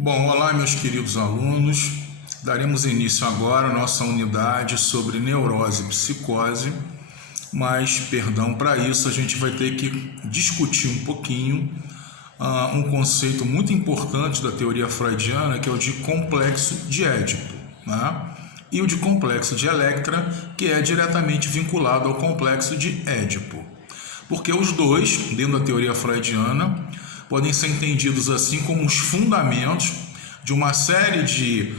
Bom, olá meus queridos alunos, daremos início agora à nossa unidade sobre neurose e psicose, mas, perdão, para isso a gente vai ter que discutir um pouquinho um conceito muito importante da teoria freudiana, que é o de complexo de Édipo, né? E o de complexo de Electra, que é diretamente vinculado ao complexo de Édipo. Porque os dois, dentro da teoria freudiana, podem ser entendidos assim como os fundamentos de uma série de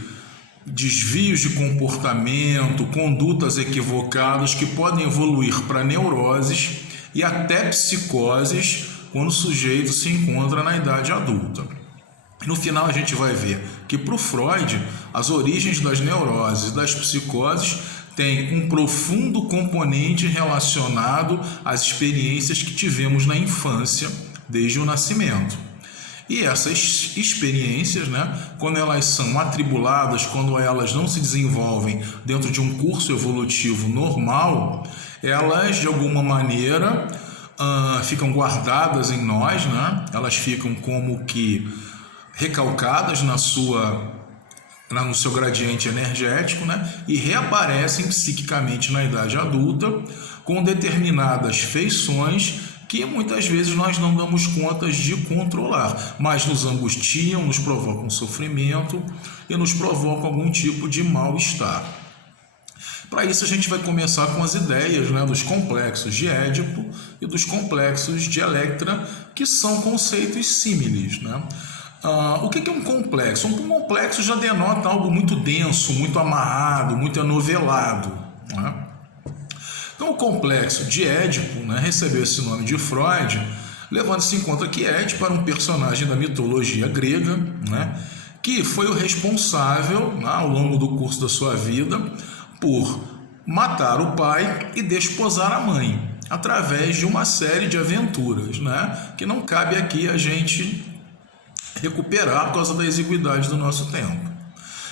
desvios de comportamento, condutas equivocadas que podem evoluir para neuroses e até psicoses quando o sujeito se encontra na idade adulta. No final a gente vai ver que para o Freud as origens das neuroses e das psicoses têm um profundo componente relacionado às experiências que tivemos na infância desde o nascimento. E essas experiências, quando elas são atribuladas, quando elas não se desenvolvem dentro de um curso evolutivo normal, elas de alguma maneira ficam guardadas em nós, elas ficam como que recalcadas no seu gradiente energético, e reaparecem psiquicamente na idade adulta com determinadas feições que muitas vezes nós não damos conta de controlar, mas nos angustiam, nos provocam sofrimento e nos provocam algum tipo de mal-estar. Para isso a gente vai começar com as ideias dos complexos de Édipo e dos complexos de Electra, que são conceitos símiles. O que é um complexo? Um complexo já denota algo muito denso, muito amarrado, muito anovelado. Então, o complexo de Édipo recebeu esse nome de Freud, levando-se em conta que Édipo era um personagem da mitologia grega, que foi o responsável, ao longo do curso da sua vida, por matar o pai e desposar a mãe, através de uma série de aventuras, que não cabe aqui a gente recuperar por causa da exiguidade do nosso tempo.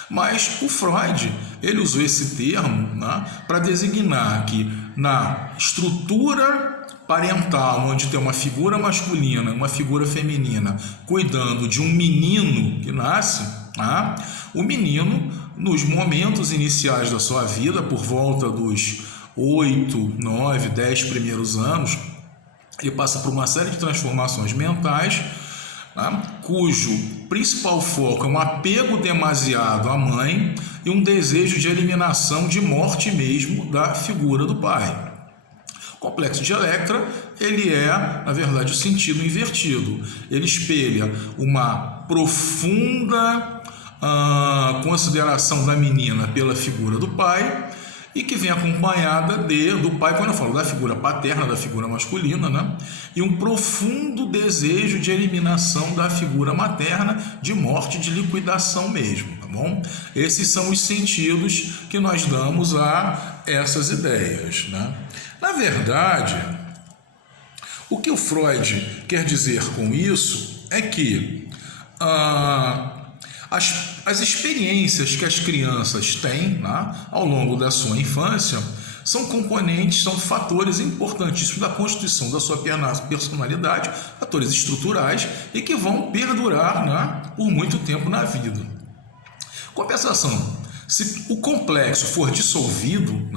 Mas o Freud, ele usou esse termo para designar que na estrutura parental, onde tem uma figura masculina e uma figura feminina cuidando de um menino que nasce, o menino, nos momentos iniciais da sua vida, por volta dos 8, 9, 10 primeiros anos, ele passa por uma série de transformações mentais, cujo principal foco é um apego demasiado à mãe e um desejo de eliminação, de morte mesmo, da figura do pai. O complexo de Electra, ele é, na verdade, o sentido invertido. Ele espelha uma profunda consideração da menina pela figura do pai, e que vem acompanhada do pai, quando eu falo da figura paterna, da figura masculina, e um profundo desejo de eliminação da figura materna, de morte, de liquidação mesmo, tá bom? Esses são os sentidos que nós damos a essas ideias, Na verdade, o que o Freud quer dizer com isso é que as experiências que as crianças têm ao longo da sua infância são componentes, são fatores importantíssimos da constituição da sua personalidade, fatores estruturais e que vão perdurar por muito tempo na vida. Compensação, se o complexo for dissolvido,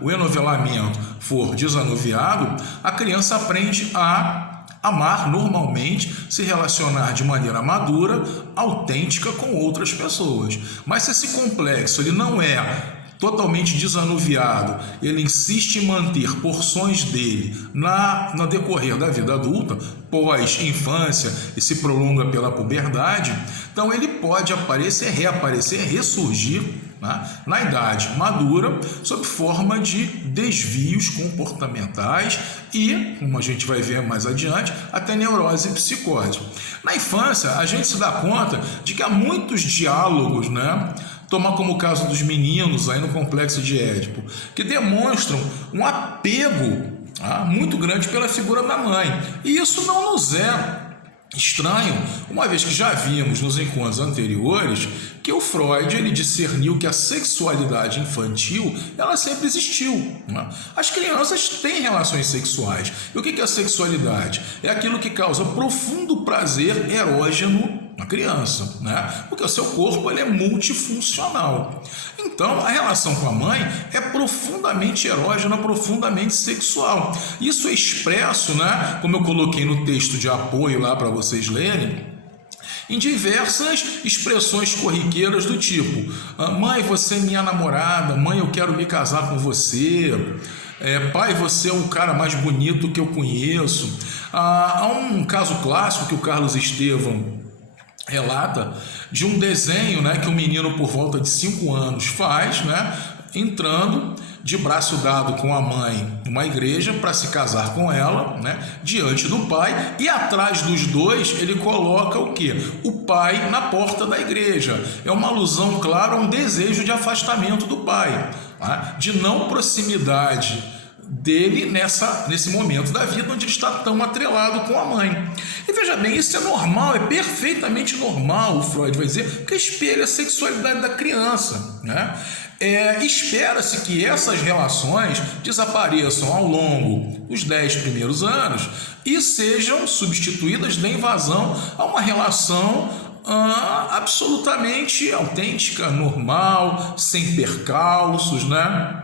o enovelamento for desanuviado, a criança aprende a amar normalmente, se relacionar de maneira madura, autêntica com outras pessoas. Mas se esse complexo ele não é totalmente desanuviado, ele insiste em manter porções dele no decorrer da vida adulta, pós-infância, e se prolonga pela puberdade, então ele pode aparecer, reaparecer, ressurgir na idade madura, sob forma de desvios comportamentais e, como a gente vai ver mais adiante, até neurose e psicose. Na infância, a gente se dá conta de que há muitos diálogos, toma como o caso dos meninos aí no complexo de Édipo, que demonstram um apego muito grande pela figura da mãe. E isso não nos é estranho, uma vez que já vimos nos encontros anteriores que o Freud ele discerniu que a sexualidade infantil ela sempre existiu. As crianças têm relações sexuais. E o que é a sexualidade? É aquilo que causa profundo prazer erógeno na criança, né? Porque o seu corpo ele é multifuncional. Então, a relação com a mãe é profundamente erógena, profundamente sexual. Isso é expresso, né? Como eu coloquei no texto de apoio lá para vocês lerem, em diversas expressões corriqueiras do tipo: mãe, você é minha namorada, mãe, eu quero me casar com você, pai, você é o cara mais bonito que eu conheço. Há um caso clássico que o Carlos Estevão relata de um desenho, né, que um menino por volta de 5 anos faz, né, entrando de braço dado com a mãe numa igreja para se casar com ela, né, diante do pai, e atrás dos dois ele coloca o quê? O pai na porta da igreja. É uma alusão clara a um desejo de afastamento do pai, tá? De não proximidade dele nesse momento da vida onde ele está tão atrelado com a mãe. E veja bem, isso é normal, é perfeitamente normal, o Freud vai dizer, porque espelha a sexualidade da criança, né? Espera-se que essas relações desapareçam ao longo dos 10 primeiros anos e sejam substituídas da invasão a uma relação absolutamente autêntica, normal, sem percalços, né?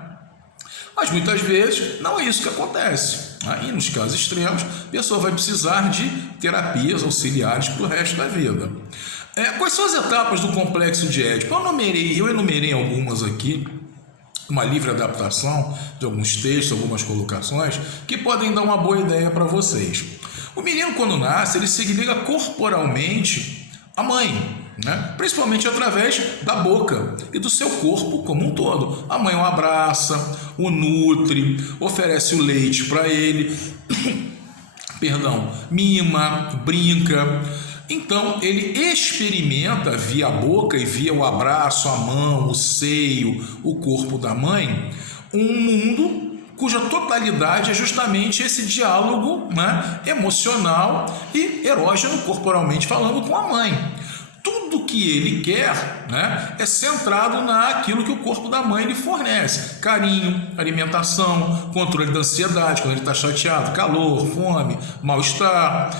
Mas muitas vezes não é isso que acontece. E nos casos extremos, a pessoa vai precisar de terapias auxiliares para o resto da vida. Quais são as etapas do complexo de Édipo? Eu enumerei algumas aqui, uma livre adaptação de alguns textos, algumas colocações, que podem dar uma boa ideia para vocês. O menino, quando nasce, ele se liga corporalmente à mãe, né? Principalmente através da boca e do seu corpo como um todo. A mãe o abraça, o nutre, oferece o leite para ele, mima, brinca. Então ele experimenta via a boca e via o abraço, a mão, o seio, o corpo da mãe, um mundo cuja totalidade é justamente esse diálogo, né, emocional e erógeno, corporalmente falando, com a mãe. Tudo que ele quer, né, é centrado naquilo que o corpo da mãe lhe fornece: carinho, alimentação, controle da ansiedade, quando ele está chateado, calor, fome, mal-estar.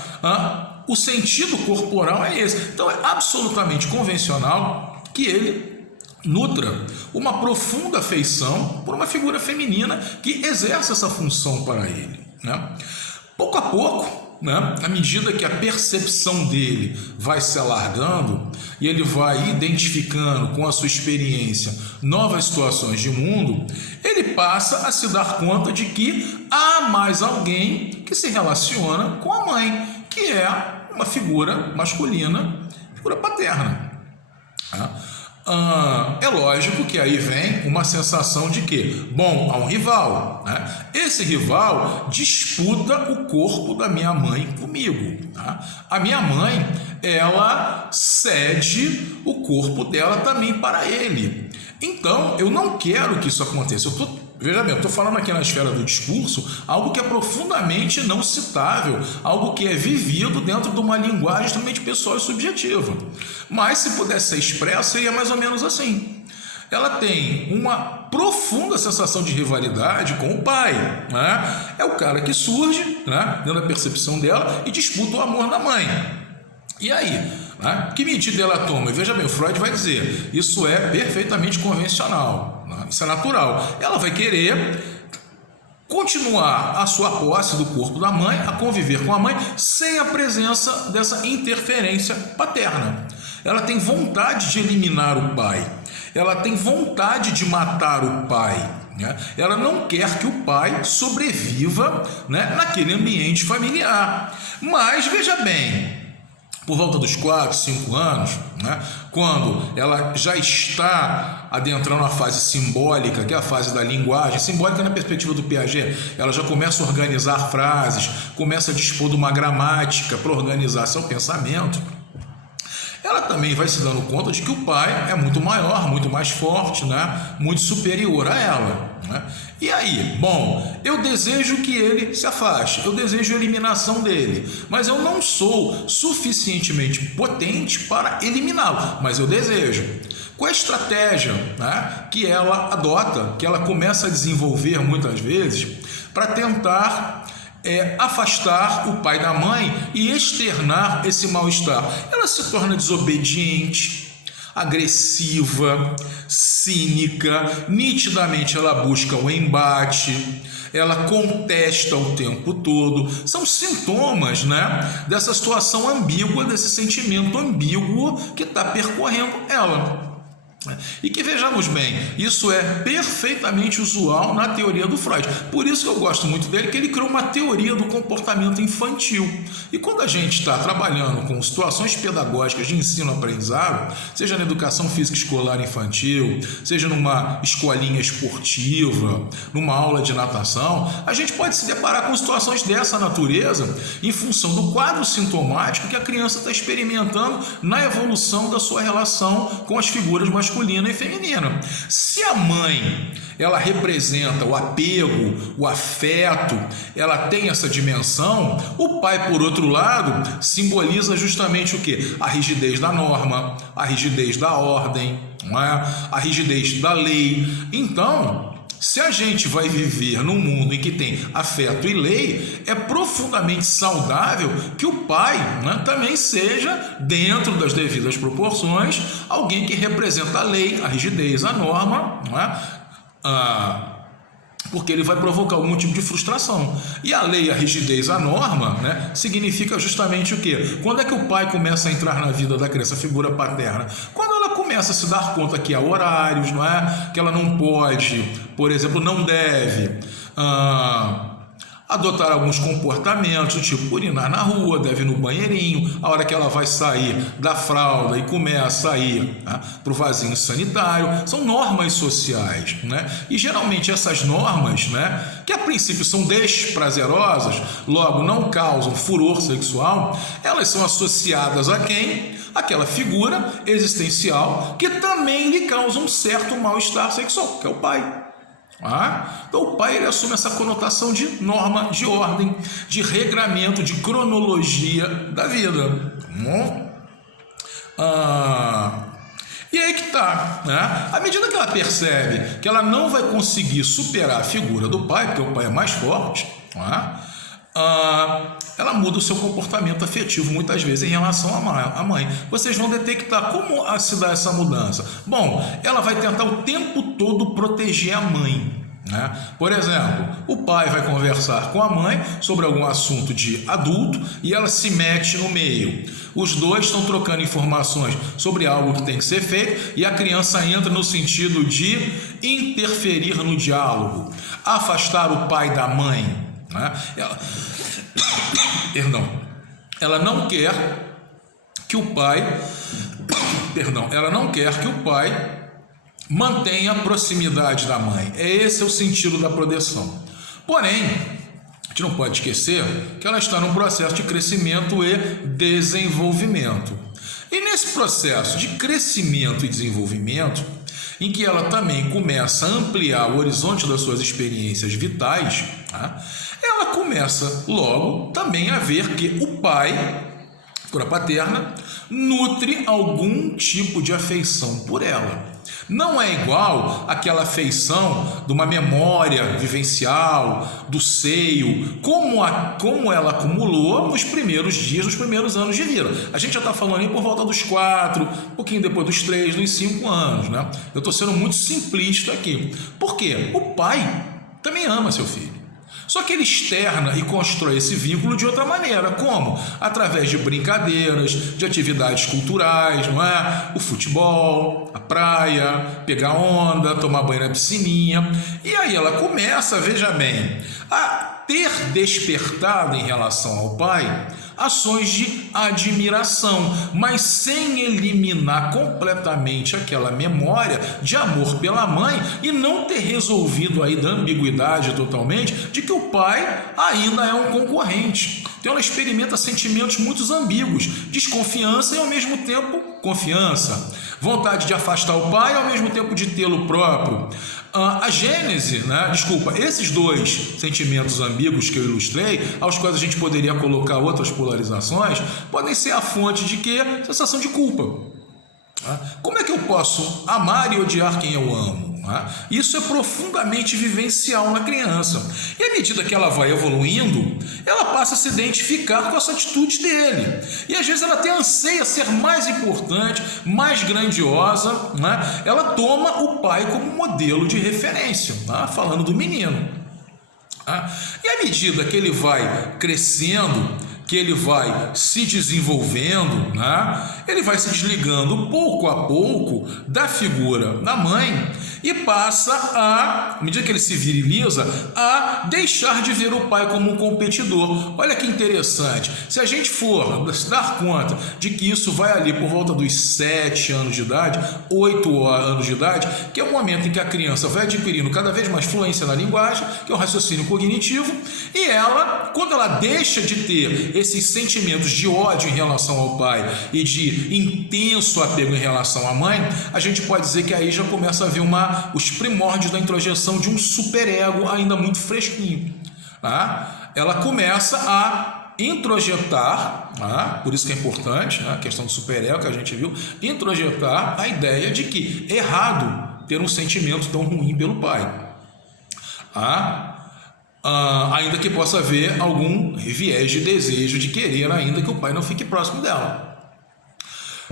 O sentido corporal é esse. Então é absolutamente convencional que ele nutra uma profunda afeição por uma figura feminina que exerce essa função para ele, né? Pouco a pouco, né, à medida que a percepção dele vai se alargando e ele vai identificando com a sua experiência novas situações de mundo, ele passa a se dar conta de que há mais alguém que se relaciona com a mãe, que é uma figura masculina, figura paterna. É lógico que aí vem uma sensação de que, bom, há um rival, né? Esse rival disputa o corpo da minha mãe comigo, tá? A minha mãe, ela cede o corpo dela também para ele. Então, eu não quero que isso aconteça. Veja bem, eu estou falando aqui na esfera do discurso algo que é profundamente não citável, algo que é vivido dentro de uma linguagem extremamente pessoal e subjetiva. Mas se pudesse ser expresso, seria mais ou menos assim. Ela tem uma profunda sensação de rivalidade com o pai, né? É o cara que surge, né, dentro da percepção dela e disputa o amor da mãe. E aí, né, que medida ela toma? E veja bem, o Freud vai dizer, isso é perfeitamente convencional, né? Isso é natural. Ela vai querer continuar a sua posse do corpo da mãe, a conviver com a mãe, sem a presença dessa interferência paterna. Ela tem vontade de eliminar o pai, ela tem vontade de matar o pai, né? Ela não quer que o pai sobreviva, né, naquele ambiente familiar. Mas veja bem, por volta dos 4, 5 anos, né, quando ela já está adentrando a fase simbólica, que é a fase da linguagem, simbólica na perspectiva do Piaget, ela já começa a organizar frases, começa a dispor de uma gramática para organizar seu pensamento. Ela também vai se dando conta de que o pai é muito maior, muito mais forte, né, muito superior a ela, né? E aí, bom, eu desejo que ele se afaste, eu desejo a eliminação dele, mas eu não sou suficientemente potente para eliminá-lo, mas eu desejo. Qual é a estratégia, né, que ela adota, que ela começa a desenvolver muitas vezes para tentar afastar o pai da mãe e externar esse mal-estar. Ela se torna desobediente, agressiva, cínica, nitidamente ela busca o embate, ela contesta o tempo todo. São sintomas, né, dessa situação ambígua, desse sentimento ambíguo que está percorrendo ela. E que, vejamos bem, isso é perfeitamente usual na teoria do Freud. Por isso que eu gosto muito dele, que ele criou uma teoria do comportamento infantil. E quando a gente está trabalhando com situações pedagógicas de ensino-aprendizado, seja na educação física escolar infantil, seja numa escolinha esportiva, numa aula de natação, a gente pode se deparar com situações dessa natureza em função do quadro sintomático que a criança está experimentando na evolução da sua relação com as figuras masculinas e feminina. Se a mãe, ela representa o apego, o afeto, ela tem essa dimensão, o pai, por outro lado, simboliza justamente o quê? A rigidez da norma, a rigidez da ordem, não é? A rigidez da lei. Então, se a gente vai viver num mundo em que tem afeto e lei, é profundamente saudável que o pai, né, também seja, dentro das devidas proporções, alguém que representa a lei, a rigidez, a norma, não é? Porque ele vai provocar algum tipo de frustração. E a lei, a rigidez, a norma, né, significa justamente o quê? Quando é que o pai começa a entrar na vida da criança, a figura paterna? Quando ela começa a se dar conta que há horários, não é? Que ela não pode, por exemplo, não deve adotar alguns comportamentos, tipo urinar na rua, deve ir no banheirinho, a hora que ela vai sair da fralda e começa a ir, né, para o vasinho sanitário. São normas sociais, né? E geralmente essas normas, né, que a princípio são desprazerosas, logo não causam furor sexual, elas são associadas a quem? Aquela figura existencial que também lhe causa um certo mal-estar sexual, que é o pai. Então o pai, ele assume essa conotação de norma, de ordem, de regramento, de cronologia da vida. E aí que tá, né? À medida que ela percebe que ela não vai conseguir superar a figura do pai, porque o pai é mais forte, ela muda o seu comportamento afetivo muitas vezes em relação à mãe. Vocês vão detectar como se dá essa mudança. Bom, ela vai tentar o tempo todo proteger a mãe, né? Por exemplo, o pai vai conversar com a mãe sobre algum assunto de adulto e ela se mete no meio. Os dois estão trocando informações sobre algo que tem que ser feito e a criança entra no sentido de interferir no diálogo, afastar o pai da mãe. Ela não quer que o pai, ela não quer que o pai mantenha a proximidade da mãe. Esse é o sentido da proteção. Porém, a gente não pode esquecer que ela está num processo de crescimento e desenvolvimento. E nesse processo de crescimento e desenvolvimento, em que ela também começa a ampliar o horizonte das suas experiências vitais, ela começa logo também a ver que o pai, figura paterna, nutre algum tipo de afeição por ela. Não é igual àquela afeição de uma memória vivencial, do seio, como ela acumulou nos primeiros dias, nos primeiros anos de vida. A gente já está falando aí por volta dos 4, um pouquinho depois dos 3, dos 5 anos, né? Eu estou sendo muito simplista aqui. Por quê? O pai também ama seu filho. Só que ele externa e constrói esse vínculo de outra maneira. Como? Através de brincadeiras, de atividades culturais, não é? O futebol, a praia, pegar onda, tomar banho na piscininha. E aí ela começa, veja bem, a ter despertado em relação ao pai ações de admiração, mas sem eliminar completamente aquela memória de amor pela mãe e não ter resolvido aí da ambiguidade totalmente de que o pai ainda é um concorrente. Então ela experimenta sentimentos muito ambíguos, desconfiança e ao mesmo tempo confiança, vontade de afastar o pai e ao mesmo tempo de tê-lo próprio. A gênese, esses dois sentimentos ambíguos que eu ilustrei, aos quais a gente poderia colocar outras polarizações, podem ser a fonte de quê? Sensação de culpa. Como é que eu posso amar e odiar quem eu amo? Né? Isso é profundamente vivencial na criança. E à medida que ela vai evoluindo, ela passa a se identificar com essa atitude dele. E às vezes ela até anseia ser mais importante, mais grandiosa. Né? Ela toma o pai como modelo de referência, tá? Falando do menino. Tá? E à medida que ele vai crescendo, que ele vai se desenvolvendo, né? Ele vai se desligando pouco a pouco da figura da mãe e passa à medida que ele se viriliza, a deixar de ver o pai como um competidor. Olha que interessante, se a gente for se dar conta de que isso vai ali por volta dos 7 anos de idade, 8 anos de idade, que é o momento em que a criança vai adquirindo cada vez mais fluência na linguagem, que é o raciocínio cognitivo, e ela, quando ela deixa de ter esses sentimentos de ódio em relação ao pai e de intenso apego em relação à mãe, a gente pode dizer que aí já começa a haver os primórdios da introjeção de um superego ainda muito fresquinho. Tá? Ela começa a introjetar, tá? Por isso que é importante, né? A questão do superego que a gente viu, introjetar a ideia de que é errado ter um sentimento tão ruim pelo pai. Tá? Ainda que possa haver algum viés de desejo de querer ainda que o pai não fique próximo dela.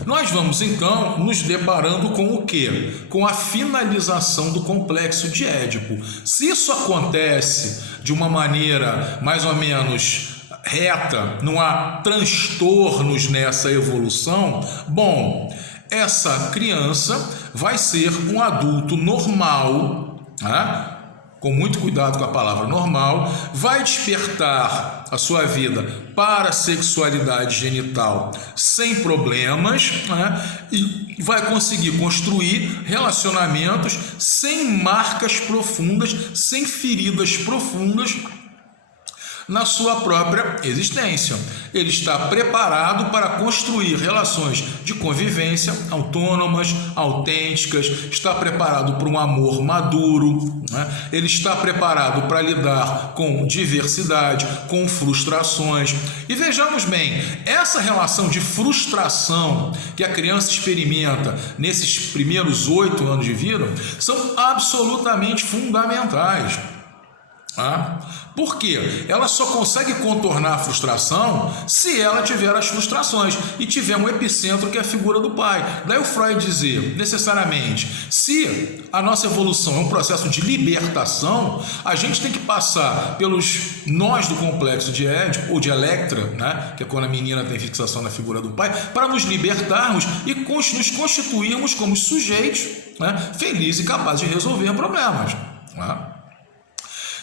Nós vamos então nos deparando com o quê? Com a finalização do complexo de Édipo. Se isso acontece de uma maneira mais ou menos reta, não há transtornos nessa evolução, bom, essa criança vai ser um adulto normal, né? Com muito cuidado com a palavra normal, vai despertar a sua vida para a sexualidade genital sem problemas, né? E vai conseguir construir relacionamentos sem marcas profundas, sem feridas profundas na sua própria existência. Ele está preparado para construir relações de convivência autônomas, autênticas, está preparado para um amor maduro, né? Ele está preparado para lidar com diversidade, com frustrações. E vejamos bem, essa relação de frustração que a criança experimenta nesses primeiros 8 anos de vida são absolutamente fundamentais. Por quê? Ela só consegue contornar a frustração se ela tiver as frustrações e tiver um epicentro que é a figura do pai. Daí o Freud dizer, necessariamente, se a nossa evolução é um processo de libertação, a gente tem que passar pelos nós do complexo de Édipo, ou de Electra, né? Que é quando a menina tem fixação na figura do pai, para nos libertarmos e nos constituirmos como sujeitos, né? Felizes e capazes de resolver problemas. Né?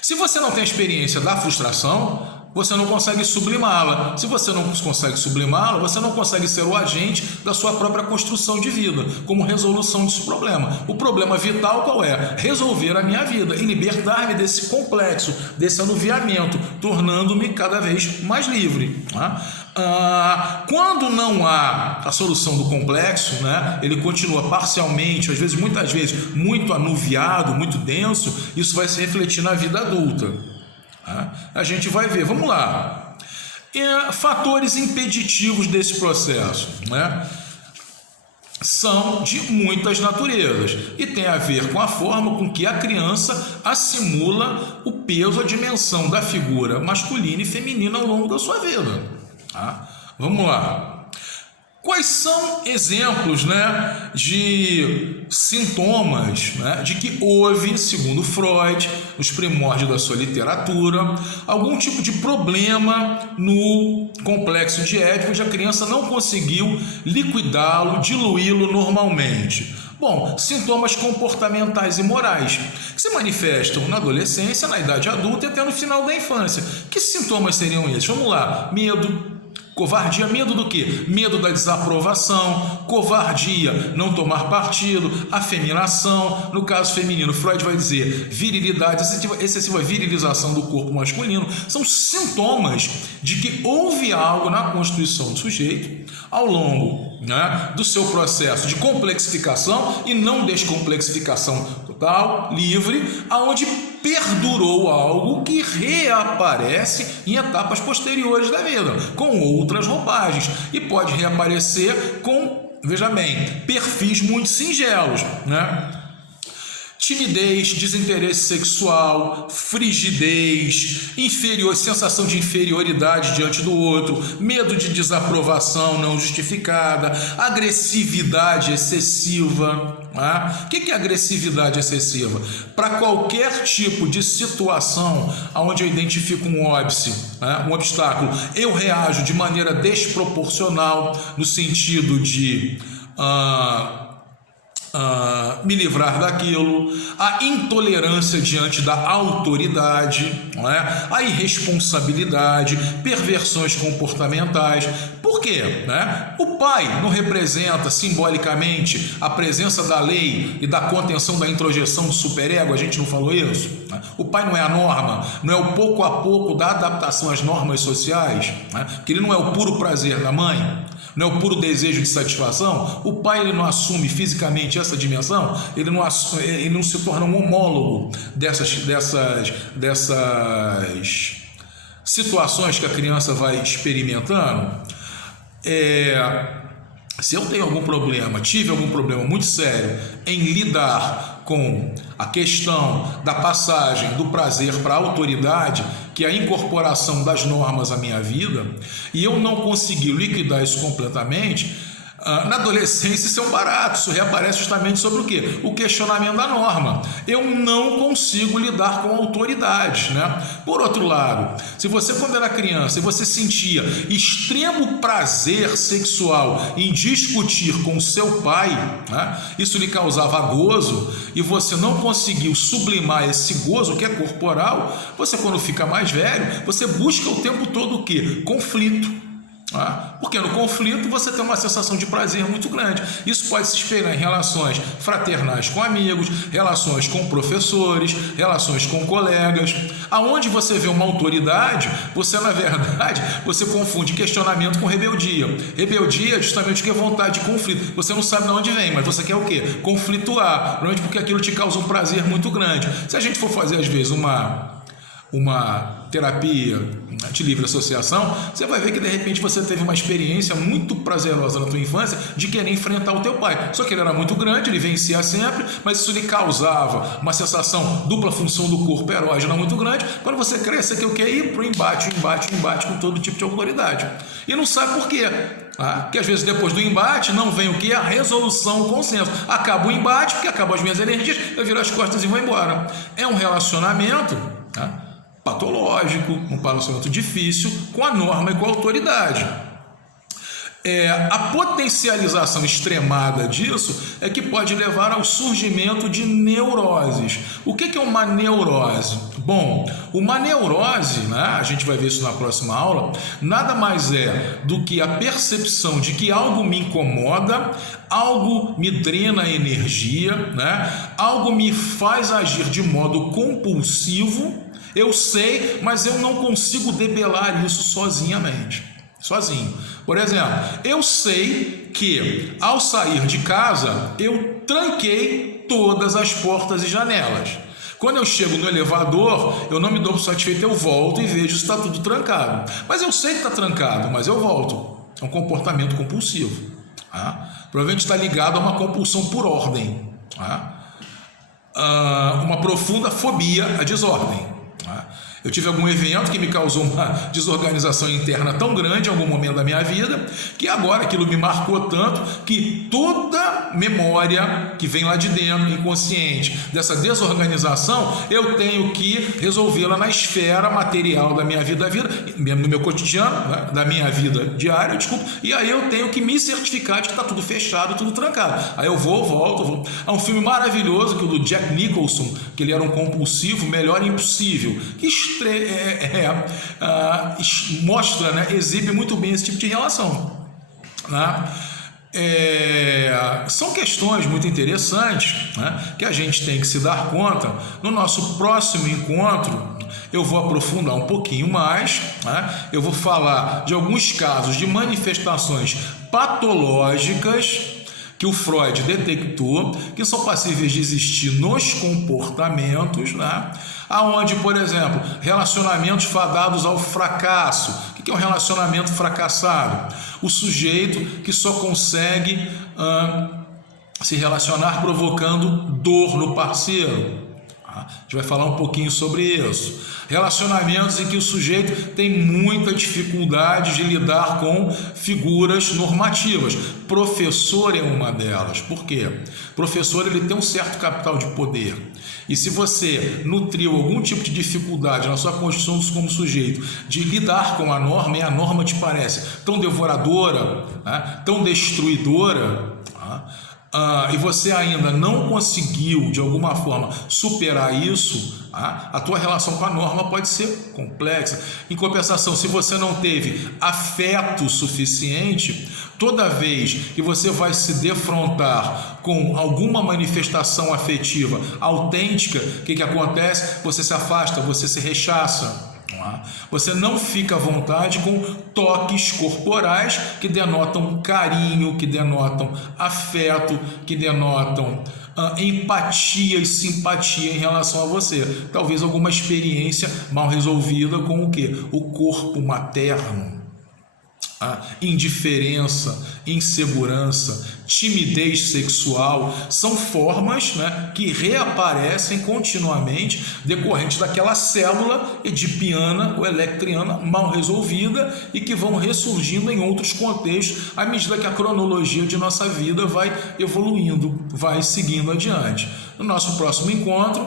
Se você não tem a experiência da frustração, você não consegue sublimá-la. Se você não consegue sublimá-la, você não consegue ser o agente da sua própria construção de vida, como resolução desse problema. O problema vital qual é? Resolver a minha vida e libertar-me desse complexo, desse anuviamento, tornando-me cada vez mais livre. Quando não há a solução do complexo, né, ele continua parcialmente, às vezes, muitas vezes, muito anuviado, muito denso, isso vai se refletir na vida adulta. A gente vai ver, vamos lá. Fatores impeditivos desse processo, né? São de muitas naturezas e tem a ver com a forma com que a criança assimila o peso, a dimensão da figura masculina e feminina ao longo da sua vida. Vamos lá. Quais são exemplos, né, de sintomas, né, de que houve, segundo Freud, nos primórdios da sua literatura, algum tipo de problema no complexo de Édipo, onde a criança não conseguiu liquidá-lo, diluí-lo normalmente? Bom, sintomas comportamentais e morais, que se manifestam na adolescência, na idade adulta e até no final da infância. Que sintomas seriam esses? Vamos lá. Medo, covardia, medo do quê? Medo da desaprovação, covardia, não tomar partido, afeminação, no caso feminino, Freud vai dizer virilidade, excessiva virilização do corpo masculino, são sintomas de que houve algo na constituição do sujeito ao longo, né, do seu processo de complexificação e não descomplexificação total, livre, aonde perdurou algo que reaparece em etapas posteriores da vida, com outras roupagens, e pode reaparecer com, veja bem, perfis muito singelos, né? timidez, desinteresse sexual, frigidez, sensação de inferioridade diante do outro, medo de desaprovação não justificada, agressividade excessiva. O que é agressividade excessiva? Para qualquer tipo de situação onde eu identifico um óbice, um obstáculo, eu reajo de maneira desproporcional, no sentido de me livrar daquilo, a intolerância diante da autoridade, a irresponsabilidade, perversões comportamentais. Por quê? O pai não representa simbolicamente a presença da lei e da contenção da introjeção do superego? A gente não falou isso? O pai não é a norma, não é o pouco a pouco da adaptação às normas sociais, que ele não é o puro prazer da mãe, não é o puro desejo de satisfação. O pai, ele não assume fisicamente essa dimensão, ele não se torna um homólogo dessas situações que a criança vai experimentando. Se eu tenho tive algum problema muito sério em lidar com a questão da passagem do prazer para a autoridade, que é a incorporação das normas à minha vida, e eu não consegui liquidar isso completamente, na adolescência isso é um barato, isso reaparece justamente sobre o quê? O questionamento da norma. Eu não consigo lidar com autoridades, Por outro lado, se você quando era criança e você sentia extremo prazer sexual em discutir com o seu pai, isso lhe causava gozo, e você não conseguiu sublimar esse gozo que é corporal, você quando fica mais velho, você busca o tempo todo o quê? Conflito. Porque no conflito você tem uma sensação de prazer muito grande. Isso pode se espelhar em relações fraternais com amigos, relações com professores, relações com colegas. Aonde você vê uma autoridade, você na verdade você confunde questionamento com rebeldia. Rebeldia é justamente o que é vontade de conflito. Você não sabe de onde vem, mas você quer o quê? Conflituar, provavelmente porque aquilo te causa um prazer muito grande. Se a gente for fazer às vezes uma terapia de livre associação, você vai ver que de repente você teve uma experiência muito prazerosa na tua infância de querer enfrentar o teu pai, só que ele era muito grande, ele vencia sempre, mas isso lhe causava uma sensação, dupla função do corpo erógena muito grande. Quando você cresce, você quer ir para o embate com todo tipo de autoridade, e não sabe por quê. Que às vezes depois do embate não vem o que? A resolução, o consenso. Acaba o embate, porque acabam as minhas energias, eu viro as costas e vou embora. É um relacionamento patológico, um relacionamento difícil com a norma e com a autoridade. A potencialização extremada disso é que pode levar ao surgimento de neuroses. O que é uma neurose? Bom, uma neurose, a gente vai ver isso na próxima aula, nada mais é do que a percepção de que algo me incomoda, algo me drena energia, algo me faz agir de modo compulsivo. Eu sei, mas eu não consigo debelar isso sozinho. Por exemplo, eu sei que ao sair de casa eu tranquei todas as portas e janelas. Quando eu chego no elevador, eu não me dou por satisfeito, eu volto e vejo se está tudo trancado. Mas eu sei que está trancado, mas eu volto. É um comportamento compulsivo. Provavelmente está ligado a uma compulsão por ordem. Uma profunda fobia à desordem. Eu tive algum evento que me causou uma desorganização interna tão grande em algum momento da minha vida, que agora aquilo me marcou tanto que toda memória que vem lá de dentro, inconsciente, dessa desorganização, eu tenho que resolvê-la na esfera material da minha vida, no meu cotidiano, da minha vida diária, e aí eu tenho que me certificar de que está tudo fechado, tudo trancado. Aí eu volto. Há um filme maravilhoso que é o do Jack Nicholson, que ele era um compulsivo, Melhor Impossível, que mostra, exibe muito bem esse tipo de relação. São questões muito interessantes, que a gente tem que se dar conta. No nosso próximo encontro eu vou aprofundar um pouquinho mais, eu vou falar de alguns casos de manifestações patológicas que o Freud detectou, que são passíveis de existir nos comportamentos, aonde, por exemplo, relacionamentos fadados ao fracasso. O que é um relacionamento fracassado? O sujeito que só consegue se relacionar provocando dor no parceiro. A gente vai falar um pouquinho sobre isso. Relacionamentos em que o sujeito tem muita dificuldade de lidar com figuras normativas. Professor é uma delas. Por quê? Professor, ele tem um certo capital de poder. E se você nutriu algum tipo de dificuldade na sua construção como sujeito de lidar com a norma, e a norma te parece tão devoradora, né, tão destruidora, e você ainda não conseguiu, de alguma forma, superar isso, a tua relação com a norma pode ser complexa. Em compensação, se você não teve afeto suficiente, toda vez que você vai se defrontar com alguma manifestação afetiva autêntica, o que acontece? Você se afasta, você se rechaça. Você não fica à vontade com toques corporais que denotam carinho, que denotam afeto, que denotam empatia e simpatia em relação a você. Talvez alguma experiência mal resolvida com o quê? O corpo materno. Indiferença, insegurança, timidez sexual são formas, né, que reaparecem continuamente decorrentes daquela célula edipiana ou electriana mal resolvida e que vão ressurgindo em outros contextos à medida que a cronologia de nossa vida vai evoluindo, vai seguindo adiante. No nosso próximo encontro,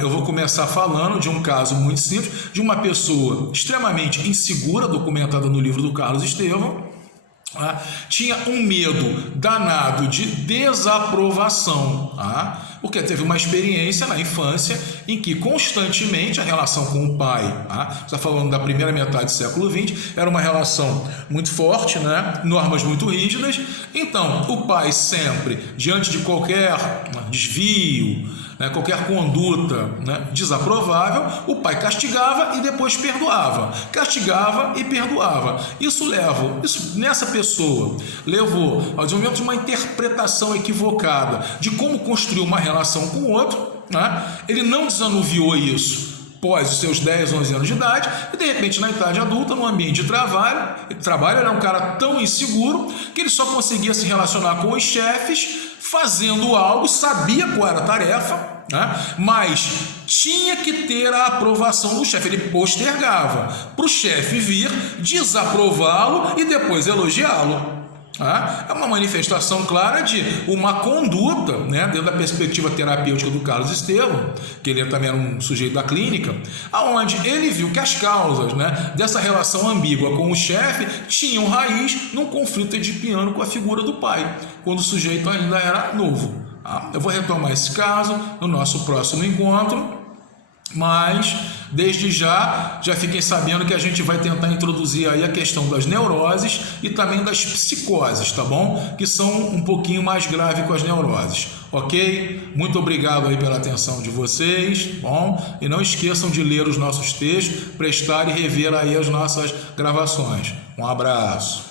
eu vou começar falando de um caso muito simples, de uma pessoa extremamente insegura, documentada no livro do Carlos Estevão, tinha um medo danado de desaprovação, porque teve uma experiência na infância em que constantemente a relação com o pai, está falando da primeira metade do século XX, era uma relação muito forte, né? Normas muito rígidas. Então o pai sempre, diante de qualquer desvio, né, qualquer conduta, né, desaprovável, o pai castigava e depois perdoava. Castigava e perdoava. Isso nessa pessoa levou ao desenvolvimento de uma interpretação equivocada de como construir uma relação com o outro, né? Ele não desanuviou isso após os seus 10, 11 anos de idade, e de repente na idade adulta, no ambiente de trabalho, ele era um cara tão inseguro que ele só conseguia se relacionar com os chefes fazendo algo, sabia qual era a tarefa, né? Mas tinha que ter a aprovação do chefe. Ele postergava para o chefe vir, desaprová-lo e depois elogiá-lo. É uma manifestação clara de uma conduta, né, dentro da perspectiva terapêutica do Carlos Estevão, que ele também era um sujeito da clínica, onde ele viu que as causas, né, dessa relação ambígua com o chefe tinham raiz num conflito edipiano com a figura do pai, quando o sujeito ainda era novo. Eu vou retomar esse caso no nosso próximo encontro, mas desde já fiquem sabendo que a gente vai tentar introduzir aí a questão das neuroses e também das psicoses, tá bom? Que são um pouquinho mais graves com as neuroses, ok? Muito obrigado aí pela atenção de vocês, bom? E não esqueçam de ler os nossos textos, prestar e rever aí as nossas gravações. Um abraço.